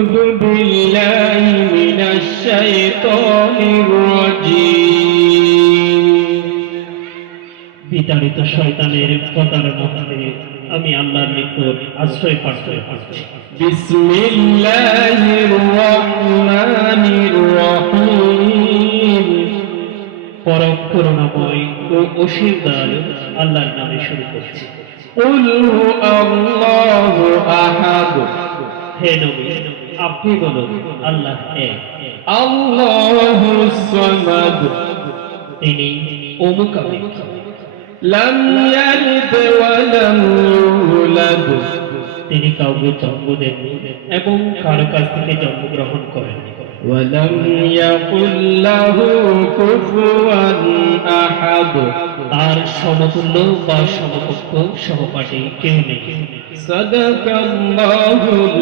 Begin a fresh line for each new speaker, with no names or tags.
أعوذ بالله من الشيطان الرجيم
বিতাড়িত শয়তানের প্রতারণা হতে আমি আল্লাহর নিকট আশ্রয় প্রার্থনা করছি
بسم الله الرحمن الرحيم
পরম করুণাময় ও অসীম দয়ালু আল্লাহর নামে শুরু করছি
قل هو الله أحد
আপনি বলুন আল্লাহ তিনি
অমুকাপেক্ষ
তিনি কাউকে জন্ম দেন এবং কারও কাছ থেকে জন্মগ্রহণ
করেন ওয়া লাম
তার সমতুল্য বা সমকক্ষ সহপাঠী কেউ নেই।
সদকাল্লাহুল